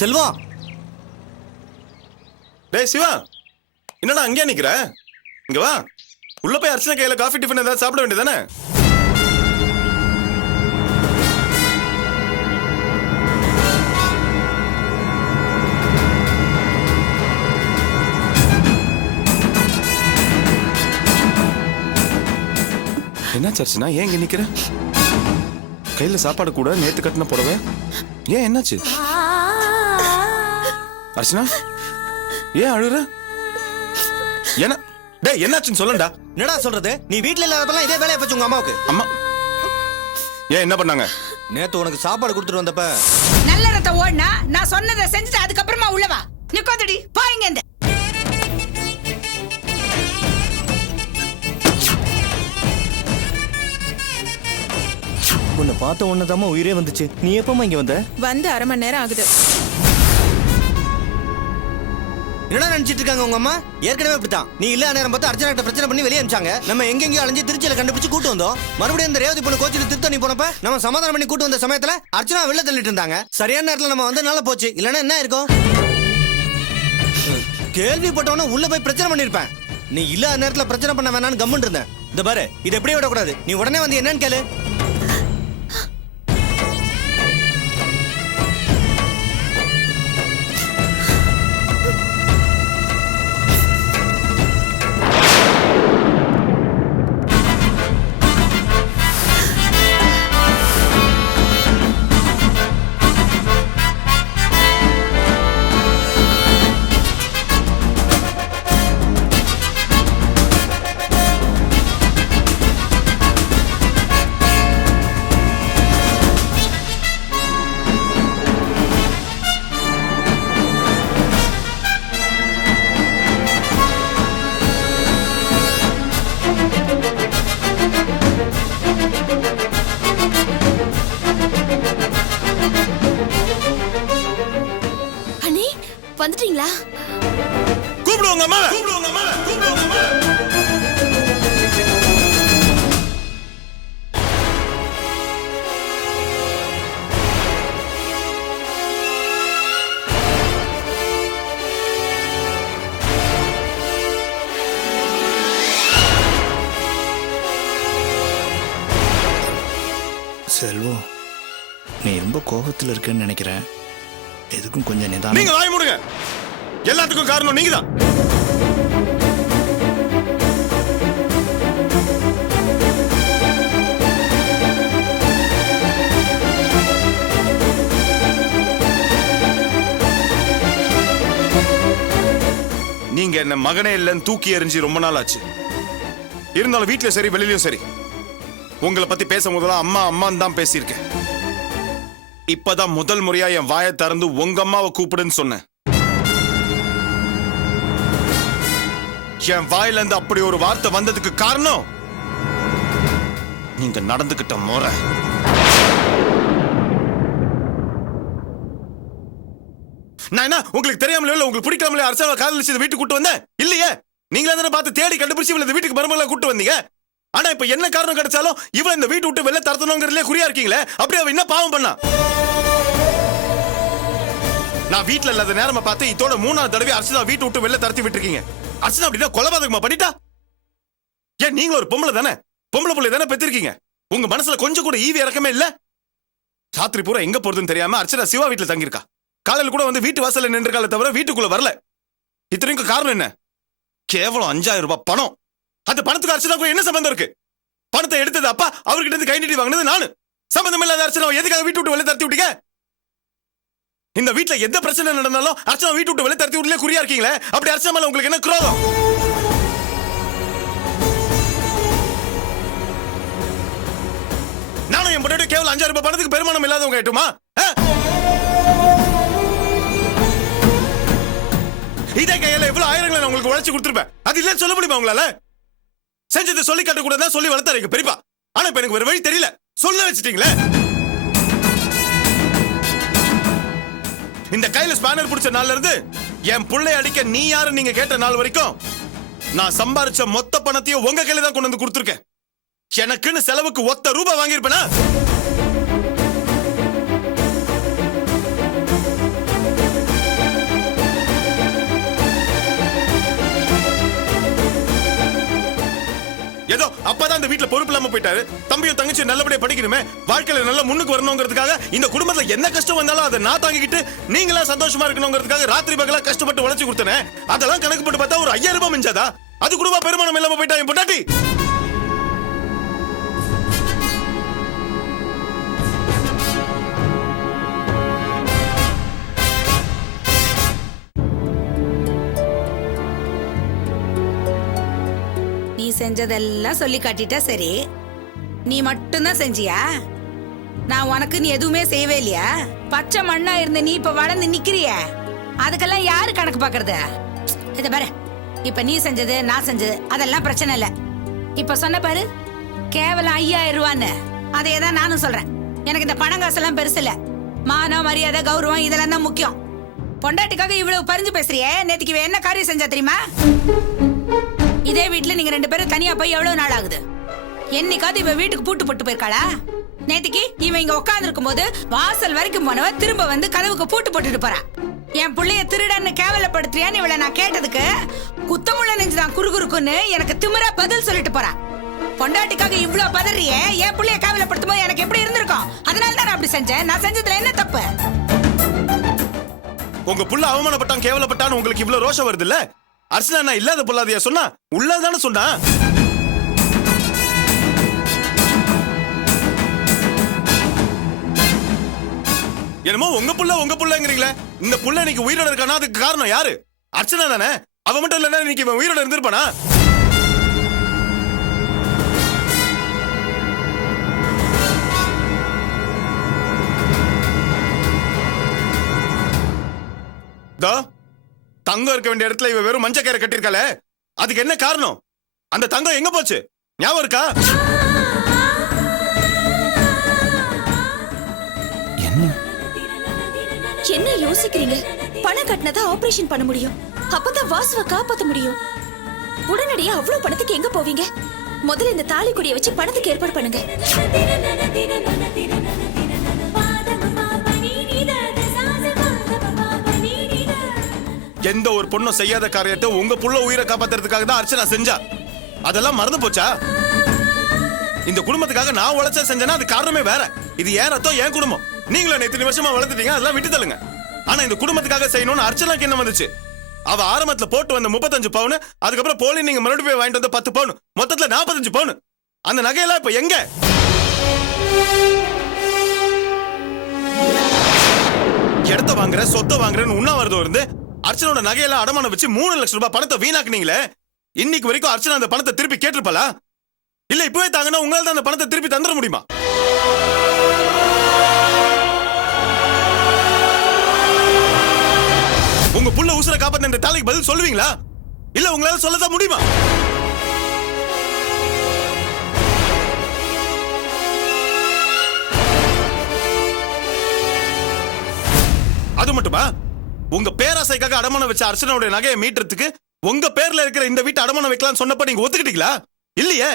செல்வம். டேய் சிவா, என்னடா அங்கேயா நிக்கிற? இங்க வா. உள்ள போய் அர்ச்சனா கையில காஃபி டிஃபன் ஏதாவது சாப்பிட வேண்டியதானே? என்ன அர்ச்சனா, ஏன் இங்க நிக்கிற? கையில சாப்பாடு கூட நேத்து கட்டின புடவை, ஏன் என்னாச்சு? அர்ச்சனா ஏன் அழுற? என்ன டேய் என்னாச்சுன்னு சொல்லண்டா. என்னடா சொல்றது? நீ வீட்ல இல்லாதப்பலாம் இதே வேலையை போச்சு உங்க அம்மாவுக்கு. அம்மா ஏன் என்ன பண்ணாங்க? நேத்து உனக்கு சாப்பாடு கொடுத்துட்டு வந்தப்ப நல்ல ரத்த ஓடுனா நான் சொன்னதை செஞ்சுட்டு அதுக்கப்புறமா உள்ளவா நிக்கோதடி பாருங்க. இந்த உன்னை பார்த்த உடனேதாம்மா உயிரே வந்துச்சு. நீ எப்பமா இங்க வந்த? வந்து 1/2 மணி நேரம் ஆகுது. என்ன நினைச்சிட்டு இருக்காங்க உங்க அம்மா? ஏற்கனவே இப்படித்தான். நீ இல்ல நேரம் பார்த்து அர்ச்சனா கிட்ட பிரச்சனை பண்ணி வெளியே அனுப்பிச்சாங்க. நம்ம எங்கெங்கயோ அலைஞ்சு திருச்சியில கண்டுபிடிச்சு கூட்டு வந்தோம். மறுபடியும் இந்த ரேவதி பொண்ணு கோச்சிட்டு திருத்தணி போனப்ப நம்ம சமாதானம் பண்ணி கூட்டு வந்த சமயத்துல அர்ச்சனா வெளில தள்ளிட்டு இருந்தாங்க. சரியான நேரத்துல நம்ம வந்தனால போச்சு. இல்லன்னா என்ன இருக்கும்? கேள்விப்பட்டவன உள்ள போய் பிரச்சனை பண்ணிருப்பேன். நீ இல்ல நேரத்துல பிரச்சனை பண்ண வேணான்னு கம்முன்னு இருந்தேன். இந்த பாரு, இது எப்படியே விடக்கூடாது. நீ உடனே வந்து என்னன்னு கேளு. வந்துட்டீங்களா? கூப்பிடுவாங்க அம்மா, கூப்பிடுவாங்க அம்மா, கூப்பிடுவாங்க அம்மா. செல்வம், நீ ரொம்ப கோபத்தில் இருக்கேன்னு நினைக்கிறேன். எதுக்கும் கொஞ்சம் நிதானம். நீங்க வாய் மூடுங்க. எல்லாத்துக்கும் காரணம் நீங்க தான். நீங்க என்ன மகனே இல்லைன்னு தூக்கி எறிஞ்சு ரொம்ப நாள் ஆச்சு. இருந்தாலும் வீட்லயும் சரி வெளியிலயும் சரி உங்களை பத்தி பேசும் போதெல்லாம் அம்மா அம்மான்னு தான் பேசியிருக்கேன். இப்பதான் முதல் முறையா என் வாயை திறந்து உங்க அம்மாவை கூப்பிடுன்னு சொன்னேன். என் வாயில இருந்து அப்படி ஒரு வார்த்தை வந்ததுக்கு காரணம் நீங்க நடந்துகிட்ட முறை. நான் என்ன உங்களுக்கு தெரியாமல இல்ல உங்களுக்கு பிடிக்காமலே அரசாங்க காதலிச்சு வீட்டுக்கு கூட்டு வந்தேன் இல்லையே? நீங்களே தானே பார்த்து தேடி கண்டுபிடிச்சு இவளை வீட்டுக்கு மருமகளா கூட்டு வந்தீங்க. ஆனா இப்ப என்ன காரணம் கிடைச்சாலும் இவன் இந்த வீட்டு விட்டு வெளில தரத்தணுங்கிறதுல குறியா இருக்கீங்களே. அப்படி அவ என்ன பாவம் பண்ணா? நான் வீட்டுல இல்லாத நேரமா பார்த்து இதோட 3ஆவது தடவை அர்ச்சனா வீட்டு விட்டு வெளில தரத்தி விட்டுருக்கீங்க. அர்ச்சனா அப்படின்னா கொலைபாதகமா பண்ணிட்டா? ஏன் நீங்க ஒரு பொம்பளை தானே, பொம்பளை பிள்ளை தானே பெற்றிருக்கீங்க. உங்க மனசுல கொஞ்சம் கூட ஈவி இறக்கமே இல்ல. ராத்திரி பூரா எங்க போறதுன்னு தெரியாம அர்ச்சனா சிவா வீட்டுல தங்கியிருக்கா. காலையில் கூட வந்து வீட்டு வாசல்ல நின்றுக்கால தவிர வீட்டுக்குள்ள வரல. இத்தனைக்கும் காரணம் என்ன? கேவலம் 5000 ரூபாய் பணம். அந்த பணத்துக்கு அர்ச்சனாவுக்கு என்ன சம்பந்தம் இருக்கு? பணத்தை எடுத்தது அப்பா, அவர்கிட்ட இருந்து கை நீட்டி வாங்கினது நானு. சம்பந்தம் இல்லாத அர்ச்சனா எதுக்காக வீட்டு விட்டு வெளில தரத்தி விட்டீங்க? இந்த வீட்டுல எந்த பிரச்சனை நடந்தாலும் அர்ச்சனா வீட்டு விட்டு வெளில தரத்தி விட்டுல குறியா இருக்கீங்களே. அப்படி அர்ச்சனா மேல உங்களுக்கு என்ன குரோதம்? நானும் என் பொண்ணு கேவலம் 5000 ரூபாய் பணத்துக்கு பெருமானம் இல்லாதவங்க கேட்டுமா? இதே கையில எவ்வளவு ஆயிரங்களை நான் உங்களுக்கு உழைச்சு கொடுத்துருப்பேன். அது இல்லன்னு சொல்ல முடியுமா உங்களால? செஞ்சது சொல்லி காட்ட கூட தான் சொல்லி வளர்த்தாரு பெரியப்பா. ஆனா இப்ப எனக்கு வேற வழி தெரியல. சொல்ல வச்சுட்டீங்களே. இந்த கையில ஸ்பேனர் பிடிச்ச நாள்ல இருந்து என் புள்ளை அடிக்க நீ யாரு நீங்க கேட்ட நாள் வரைக்கும் நான் சம்பாரிச்ச மொத்த பணத்தையும் உங்க கையில தான் கொண்டு வந்து கொடுத்துருக்கேன். எனக்குன்னு செலவுக்கு ஒத்த ரூபாய் வாங்கியிருப்பேனா? ஏதோ அப்பதான் இந்த வீட்டுல பொறுப்பு இல்லாம போயிட்டாரு. தம்பியும் தங்கச்சியும் நல்லபடியா படிக்கணுமே, வாழ்க்கையில நல்லா முன்னுக்கு வரணுங்கிறதுக்காக இந்த குடும்பத்துல என்ன கஷ்டம் வந்தாலும் அதை நான் தாங்கிக்கிட்டு நீங்களா சந்தோஷமா இருக்கணுங்கிறதுக்காக ராத்திரி பகலா கஷ்டப்பட்டு உழைச்சு கொடுத்தனே. அதெல்லாம் கணக்கு போட்டு பார்த்தா ஒரு 5000 ரூபாய் மிஞ்சாதா? அது குடும்ப பெருமானம் இல்லாம போயிட்டா என் பொண்டாட்டி. நீ செஞ்சதெல்லாம் சொல்லி காட்டிட்டா சரி. நீ மட்டும்தான் செஞ்சியா? நான் உனக்கு நீ எதுவுமே செய்யவே இல்லையா? பச்சை மண்ணா இருந்த நீ இப்ப வளர்ந்து நிக்கிறிய, அதுக்கெல்லாம் யாரு கணக்கு பாக்குறது? இத பாரு, இப்ப நீ செஞ்சது நான் செஞ்சது அதெல்லாம் பிரச்சனை இல்ல. இப்ப சொன்ன பாரு கேவலம் 5000 ரூபான்னு, அதையேதான் நானும் சொல்றேன். எனக்கு இந்த பணம் காசெல்லாம் பெருசு இல்ல. மானம் மரியாதை கௌரவம் இதெல்லாம் தான் முக்கியம். பொண்டாட்டிக்காக இவ்வளவு பறிஞ்சு பேசுறியே, நேத்துக்கு இவ என்ன காரியம் செஞ்சா தெரியுமா? இதே வீட்டுல நீங்க 2 பேரும் தனியா போய் எவ்வளவு நாள் ஆகுது? என்னைக்காவது இவ வீட்டுக்கு பூட்டு போட்டு போயிருக்காளா? நேத்திக்கு இவன் இங்க உட்கார்ந்து இருக்கும் போது வாசல் வரைக்கும் போனவ திரும்ப வந்து கதவுக்கு பூட்டு போட்டுட்டு போறா. என் புள்ளைய திருடன்னு கேவலப்படுத்துறியான்னு இவளை நான் கேட்டதுக்கு குத்தமுள்ள நெஞ்சுதான் குறுகுறுக்குன்னு எனக்கு திமிரா பதில் சொல்லிட்டு போறா. பொண்டாட்டிக்காக இவ்வளவு பதறியே, என் புள்ளைய கேவலப்படுத்தும் போது எனக்கு எப்படி இருந்திருக்கும்? அதனால தான் நான் அப்படி செஞ்சேன். நான் செஞ்சதுல என்ன தப்பு? உங்க புள்ள அவமானப்பட்டான் கேவலப்பட்டான்னு உங்களுக்கு இவ்வளவு ரோஷம் வருது இல்ல? அர்ச்சனா நான் இல்லாத பொல்லாதையா சொன்னா? உள்ளதானே சொன்னா. என்னமோ உங்க புள்ளங்கிறீங்களே. இந்த புள்ள இன்னைக்கு உயிரோட இருக்கானா அதுக்கு காரணம் யாரு? அர்ச்சனா தானே. அவ மட்டும் இல்லன்னா இன்னைக்கு இவன் உயிரோட இருந்திருப்பானா? தங்கம் இருக்க வேண்டிய இடத்துல இவ வெறும் மஞ்சள் கயிறை கட்டிருக்காளே, அதுக்கு என்ன காரணம்? அந்த தங்கம் எங்க போச்சு? ஞாபகம் இருக்கா? என்ன யோசிக்கிறீங்க? பணம் கட்டினதா ஆபரேஷன் பண்ண முடியும், அப்பதான் வாசுவ காப்பாத்த முடியும். உடனடியா அவ்வளவு பணத்துக்கு எங்க போவீங்க? முதல்ல இந்த தாலி கொடியை வச்சு பணத்துக்கு ஏற்பாடு பண்ணுங்க. எந்த ஒரு பொண்ணும் செய்யாத காரியத்தை உங்க புள்ள உயிரை காப்பாத்துறதுக்காக தான் அர்ச்சனா செஞ்சா. அதெல்லாம் மறந்து போச்சா? இந்த குடும்பத்துக்காக நான் உழைச்சா செஞ்சேன்னா அது காரணமே வேற. இது ஏன் ரத்தம், ஏன் குடும்பம். நீங்களும் இத்தனை வருஷமா வளர்த்துட்டீங்க, அதெல்லாம் விட்டு தள்ளுங்க. ஆனா இந்த குடும்பத்துக்காக செய்யணும்னு அர்ச்சனாக்கு என்ன வந்துச்சு? அவ ஆரம்பத்துல போட்டு வந்த 35 பவுன், அதுக்கப்புறம் போலி நீங்க மறுபடியும் போய் வாங்கிட்டு வந்த 10 பவுன், மொத்தத்துல 45 பவுன். அந்த நகையெல்லாம் இப்ப எங்க? இடத்த வாங்குற சொத்தை வாங்குறேன்னு உண்ணாவிரதம் இருந்து அர்ச்சனோட நகையெல்லாம் அடமானம் வச்சு 3 லட்சம் ரூபாய் பணத்தை வீணாக்குனீங்களே. இன்னைக்கு வரைக்கும் அர்ச்சனா அந்த பணத்தை திருப்பி கேட்டிருப்பாளா? இல்ல இப்பவே தாங்கன்னா உங்களால தான் அந்த பணத்தை திருப்பி தந்துட முடியுமா? உங்க புள்ள உசுரை காப்பாத்த தாலைக்கு பதில் சொல்லுவீங்களா? இல்ல உங்களால சொல்லதான் முடியுமா? அது மட்டுமா? உங்க பேராசைக்காக அடமானம் வச்ச அர்ச்சனாவுடைய நகையை மீட்டறதுக்கு உங்க பேர்ல இருக்கிற இந்த வீட்டை அடமானம் வைக்கலாம்னு சொன்னப்ப நீங்க ஒத்துக்கிட்டீங்களா? இல்லையே.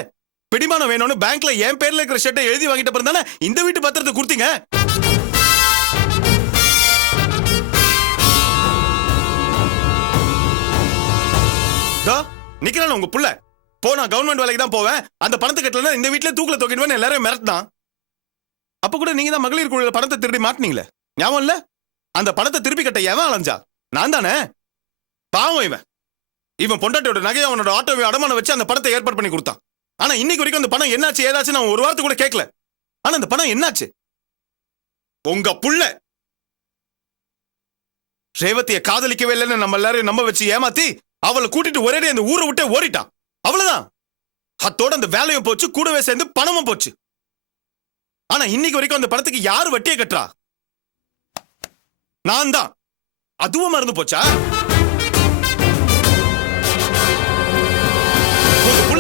பிடிமானம் வேணும்னு பேங்க்ல என் பேர்ல இருக்கிற ஷெட்டை எழுதி வாங்கிட்ட பிறகு தானே இந்த வீட்டு பத்திரத்தை கொடுத்தீங்க. நிக்கிறான் உங்க புள்ள. போனா கவர்மெண்ட் வேலைக்கு தான் போவேன், அந்த பணத்தை கட்டலன்னா இந்த வீட்டுல தூக்குல தூக்கிடுவேன் எல்லாரும் மிரட்டான். அப்ப கூட நீங்க தான் மகளிர் குழுல பணத்தை திருடி மாட்டினீங்களே, ஞாபகம் இல்ல? அந்த பணத்தை திருப்பி கட்ட எவன் அலைஞ்சா? நான் தானே. பாவம் இவன் பொண்டாட்டியோட நகையை அவனோட ஆட்டோவை அடமானம் வச்சு அந்த பணத்தை ஏற்பாடு பண்ணி கொடுத்தான். ஆனா இன்னைக்கு வரைக்கும் அந்த பணம் என்னாச்சு ஏதாச்சும் நான் ஒரு வார்த்தை கூட கேட்கல. ஆனா அந்த பணம் என்னாச்சு? உங்க புள்ள ரேவதியை காதலிக்கவே இல்லைன்னு நம்ம எல்லாரையும் நம்ப வச்சு ஏமாத்தி அவளை கூட்டிட்டு ஒரே அந்த ஊரை விட்டு ஓடிட்டான். அவ்வளவுதான். அத்தோட அந்த வேலையும் போச்சு, கூடவே சேர்ந்து பணமும் போச்சு. ஆனா இன்னைக்கு வரைக்கும் அந்த பணத்துக்கு யாரு வட்டியை கட்டுறா? நான் தான். அதுவும் மறந்து போச்சா?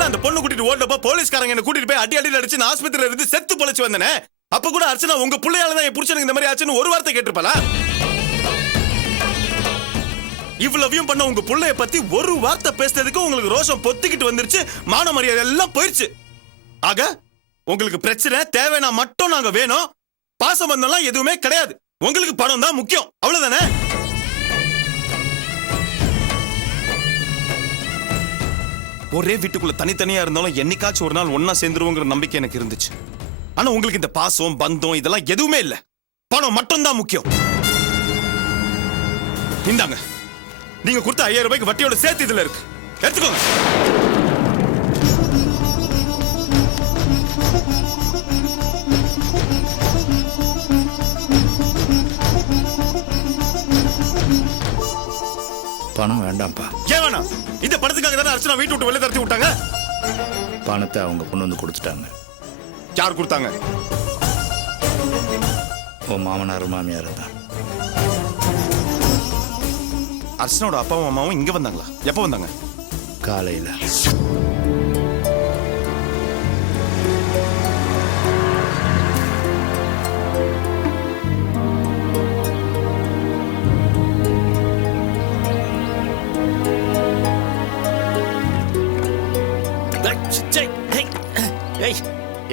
அந்த பொண்ணு கூட்டிட்டு ஓடுறப்ப போலீஸ்காரங்க என்ன கூட்டிட்டு போய் அடி அடியில் அடிச்சு ஆஸ்பத்திரியில இருந்து செத்து பொழைச்சு வந்தனே. அப்ப கூட அர்ச்சனா உங்க பிள்ளையாலதான் என் புருஷனுக்கு இந்த மாதிரி ஆச்சுன்னு ஒரு வார்த்தை கேட்டிருப்பாளா? இவ்வளவையும் பண்ண உங்க பிள்ளைய பத்தி ஒரு வார்த்தை பேசுறதுக்கு உங்களுக்கு ரோஷம் பொத்திக்கிட்டு வந்துருச்சு, மான மரியாதை எல்லாம் போயிருச்சு. ஆக உங்களுக்கு பிரச்சனை தேவைனா மட்டும் நாங்க வேணும், பாசம் பந்தம்லாம் எதுவுமே கிடையாது. உங்களுக்கு பணம் தான் முக்கியம், அவ்வளவுதானே? ஒரே வீட்டுக்குள்ள தனித்தனியா இருந்தாலும் என்னைக்காச்சும் ஒரு நாள் ஒன்னா சேர்ந்துருவோங்கிற நம்பிக்கை எனக்கு இருந்துச்சு. ஆனா உங்களுக்கு இந்த பாசம் பந்தம் இதெல்லாம் எதுவுமே இல்ல. பணம் மட்டும்தான் முக்கியம். இந்தாங்க, நீங்க கொடுத்த 5000 ரூபாய்க்கு வட்டியோட சேர்த்து இதுல இருக்கு, எடுத்துக்கோங்க. பணம் வேண்டாம்ப்பா. ஏன் வேணாம்? இந்த பணத்துக்காக தானே அர்ச்சனா வீட்டு விட்டு வெளில தரத்தி விட்டாங்க. பணத்தை அவங்க கொண்டு வந்து கொடுத்துட்டாங்க. யார் கொடுத்தாங்க? உன் மாமனார் மாமியார் தான். அர்ச்சனாவோட அப்பாவும் அம்மாவும் இங்க வந்தாங்களா? எப்ப வந்தாங்க? காலையில்.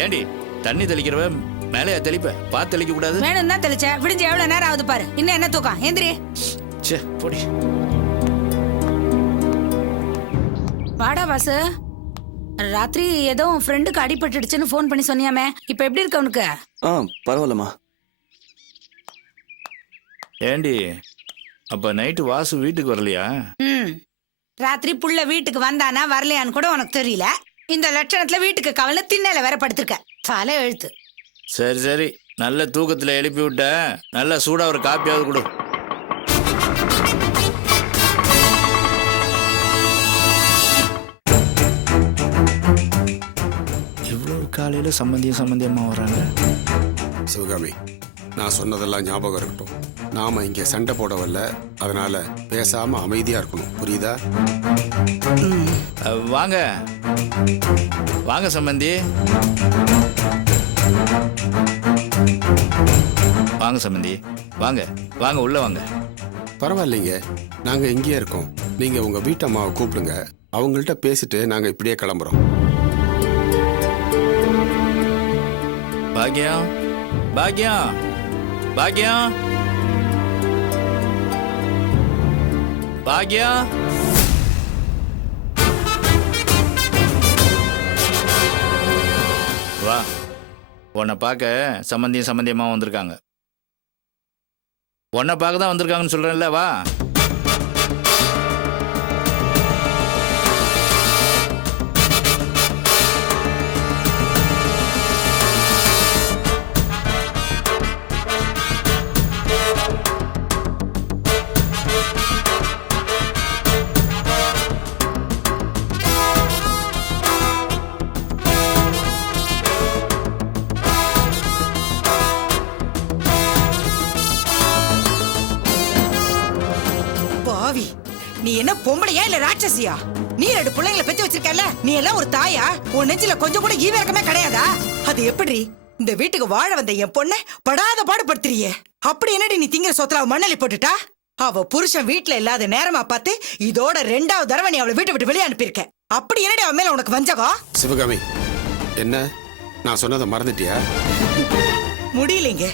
ஏண்டி தண்ணி தெளிக்கிறவ மேலே தெளிப்ப பார்த்து தெளிக்க கூடாது? வேணும் தான் தெளிச்ச. விடிஞ்சு எவ்வளவு நேரம் ஆகுது பாரு. இன்னும் என்ன தூக்கம்? எந்திரி. சே போடி. வாடா வாசு. ராத்திரி ஏதோ உன் ஃப்ரெண்டுக்கு அடிபட்டுடுச்சுன்னு ஃபோன் பண்ணி சொன்னியாமே, இப்ப எப்படி இருக்கு அவனுக்கு? பரவாயில்லம்மா. ஏண்டி அப்ப நைட்டு வாசு வீட்டுக்கு வரலையா? ராத்திரி புள்ள வீட்டுக்கு வந்தானா வரலையான்னு கூட உனக்கு தெரியல. இந்த லட்சணத்துல வீட்டுக்கு கவலை திண்ணல வேற படுத்திருக்க. தலை எழுத்து. சரி சரி, நல்ல தூக்கத்துல எழுப்பி விட்ட. நல்ல சூடா ஒரு காப்பியாவது கொடு. இவ்வளவு காலையில சம்பந்தியமா வர்றாங்க. சிவகாமி, நான் சொன்னதெல்லாம் ஞாபகம் இருக்கட்டும். நாம இங்க சண்டை போட வரல, அதனால பேசாம அமைதியா இருக்கணும், புரியுதா? வாங்க வாங்க சம்பந்தி, வாங்க சம்பந்தி, வாங்க வாங்க உள்ள வாங்க. பரவாயில்லைங்க, நாங்க இங்கேயே இருக்கோம். நீங்க உங்க வீட்டம்மாவை கூப்பிடுங்க, அவங்கள்ட்ட பேசிட்டு நாங்க இப்படியே கிளம்புறோம். பாக்யம் பாக்யம் பாக்யம் பாக்யம். வா, உன்னை பார்க்க சம்பந்தியமா வந்திருக்காங்க. உன்னை பார்க்க தான் வந்திருக்காங்கன்னு சொல்றேன்ல, வா. நீ என்ன பொம்பளையா இல்ல ராட்சசியா? நீ 2 பிள்ளைங்களை பெத்து வச்சிருக்கல, நீ எல்லாம் ஒரு தாயா? உன் நெஞ்சில கொஞ்சம் கூட ஈவிரக்கமே கிடையாதா? அது எப்படி இந்த வீட்டுக்கு வாழ வந்த என் பொண்ணை படாத பாடுபடுத்துறியே? அப்படி என்னடி நீ திங்கிற சொத்துல மண்ணலி போட்டுட்டா? அவ புருஷன் வீட்டுல இல்லாத நேரமா பார்த்து இதோட 2வது தடவை நீ அவளை வீட்டை விட்டு வெளியே அனுப்பியிருக்க. அப்படி என்னடி அவன் மேல உனக்கு வஞ்சகம்? சிவகாமி, என்ன நான் சொன்னதை மறந்துட்டியா? முடியலைங்க,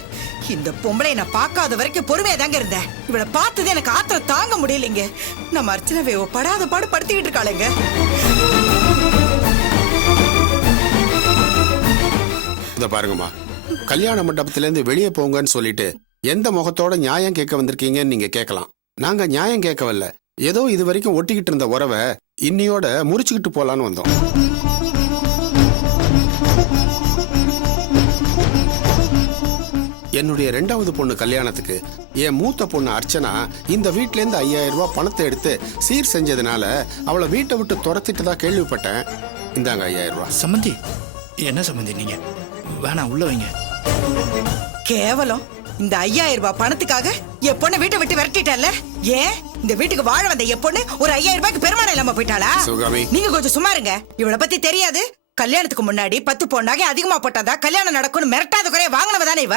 இந்த பொம்பளை நான் பார்க்காத வரைக்கும் பொறுமையா தாங்க இருந்தேன். இவளை பார்த்தது எனக்கு ஆத்திரம் தாங்க முடியலைங்க. நம்ம அர்ச்சனாவை படாத பாடு படுத்திக்கிட்டு இருக்காளுங்க. இத பாருங்கம்மா, கல்யாண மண்டபத்திலேருந்து வெளியே போங்கன்னு சொல்லிட்டு எந்த முகத்தோட நியாயம் கேட்க வந்திருக்கீங்கன்னு நீங்க கேட்கலாம். நாங்க நியாயம் கேட்க வரல, ஏதோ இது வரைக்கும் ஒட்டிக்கிட்டு இருந்த உறவை இன்னியோட முறிச்சுக்கிட்டு போலான்னு வந்தோம். என்னுடைய 2வது பொண்ணு கல்யாணத்துக்கு என் மூத்த பொண்ணு அர்ச்சனா இந்த வீட்ல இருந்து 5000 ரூபாய் பணத்தை எடுத்து சீர் செஞ்சதுனால அவளை வீட்டை விட்டு துரத்திட்டு தான் கேள்விப்பட்டேன். இந்தாங்க 5000 ரூபாய். சம்பந்தி, என்ன சம்பந்தி நீங்க? வேணாம், உள்ள வைங்க. கேவலம், இந்த 5000 ரூபாய் பணத்துக்காக என் பொண்ணை வீட்டை விட்டு விரட்டிட்டல்ல? ஏன் இந்த வீட்டுக்கு வாழ வந்த என் பொண்ணு ஒரு 5000 ரூபாய்க்கு பெருமானம் இல்லாம போயிட்டாளா? சிவகாமி, நீங்க கொஞ்சம் சும்மா இருங்க. இவளை பத்தி தெரியாது. கல்யாணத்துக்கு முன்னாடி 10 பொண்ணாக அதிகமா போட்டாதான் கல்யாணம் நடக்கும்னு மிரட்டாத குறைய வாங்கினவ தானே இவ.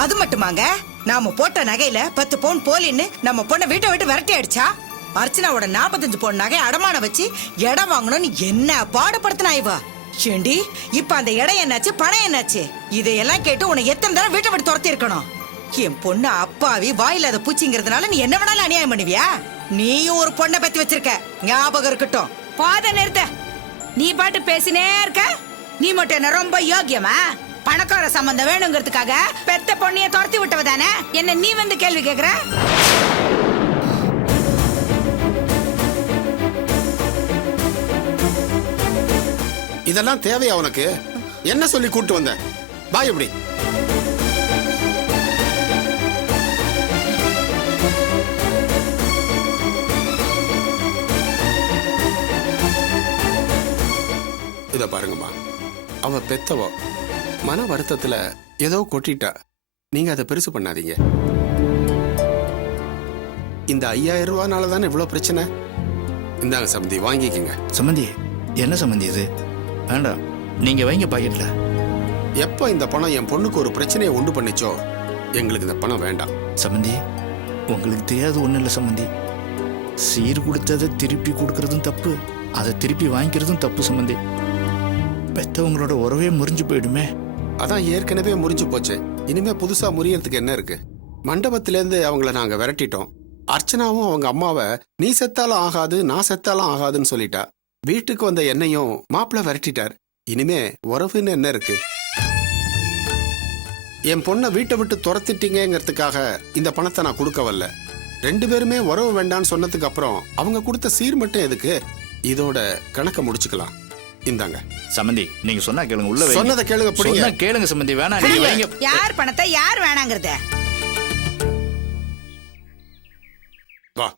அது மட்டுமாங்க, நாம போட்ட நகையில 10 பவுன் போலின்னு நம்ம பொண்ணை வீட்டை விட்டு விரட்டி அடிச்சா. அர்ச்சனாவோட 45 பவுன் நகை அடமான வச்சு இடம் வாங்கணும்னு என்ன பாடுபடுத்தினா இவ. ஏண்டி, இப்ப அந்த இடம் என்னாச்சு, பணம் என்னாச்சு? இதையெல்லாம் கேட்டு உன்னை எத்தனை தடவை வீட்டை விட்டு துரத்தி இருக்கணும்? என் பொண்ணு அப்பாவி வாயில்லாத பூச்சிங்கிறதுனால நீ என்ன வேணாலும் அநியாயம் பண்ணுவியா? நீயும் ஒரு பொண்ணை பத்தி வச்சிருக்க, ஞாபகம் இருக்கட்டும். போத நிறுத்த. நீ பாட்டு பேசினே இருக்க. நீ மட்டும் என்ன ரொம்ப யோக்கியமா? பணக்கார சம்பந்தம் வேணுங்கிறதுக்காக பெத்த பொண்ணிய துரத்தி விட்டவ தானே என்ன நீ வந்து கேள்வி கேக்குற? இதெல்லாம் தேவையா உனக்கு? என்ன சொல்லி கூட்டு வந்த? பாய் எப்படி? இத பாருங்கம்மா, அவ பெத்தவோ மன வருத்தத்துல ஏதோ கொட்டிட்டா. நீங்க அதை பெருசு பண்ணாதீங்க. இந்த 5000 ரூபானால தானே இவ்வளவு பிரச்சனை. இந்தாங்க சம்பந்தி, வாங்கிக்கங்க. சம்மந்தி என்ன சம்மந்தி இது? வேண்டாம், நீங்க வைங்க பாக்கெட்ல. எப்போ இந்த பணம் என் பொண்ணுக்கு ஒரு பிரச்சனையை உண்டு பண்ணிச்சோ எங்களுக்கு இந்த பணம் வேண்டாம். சம்மந்தி உங்களுக்கு தெரியாது ஒன்றும் இல்லை சம்மந்தி. சீர் கொடுத்ததை திருப்பி கொடுக்கறதும் தப்பு, அதை திருப்பி வாங்கிக்கிறதும் தப்பு சம்மந்தி. பெத்தவங்களோட உறவே முறிஞ்சு போயிடுமே. அதான் ஏற்கனவே முறிஞ்சு போச்சு. இனிமே புதுசா முறியறதுக்கு என்ன இருக்கு? மண்டபத்திலேருந்து அவங்கள நாங்க விரட்டிட்டோம். அர்ச்சனாவும் அவங்க அம்மாவை நீ செத்தாலும் ஆகாது, நான் செத்தாலும் ஆகாதுன்னு சொல்லிட்டா. வீட்டுக்கு வந்த என்னையும் மாப்பிள்ள விரட்டிட்டார். இனிமே உறவுன்னு என்ன இருக்கு? என் பொண்ணை வீட்டை விட்டு துரத்திட்டீங்கிறதுக்காக இந்த பணத்தை நான் கொடுக்க வரல. 2 பேருமே உறவு வேண்டான்னு சொன்னதுக்கு அப்புறம் அவங்க கொடுத்த சீர் மட்டும் எதுக்கு? இதோட கணக்கை முடிச்சுக்கலாம். இந்தாங்க சம்மந்தி, நீங்க சொன்னா கேளுங்க, உள்ள வைங்க. சொன்னதை கேளுங்க, பிடிங்க. சொன்னா கேளுங்க சம்மந்தி, வேணாம் நீங்க வைங்க. யார் பணத்தை யார் வேணாங்கிறத? வா.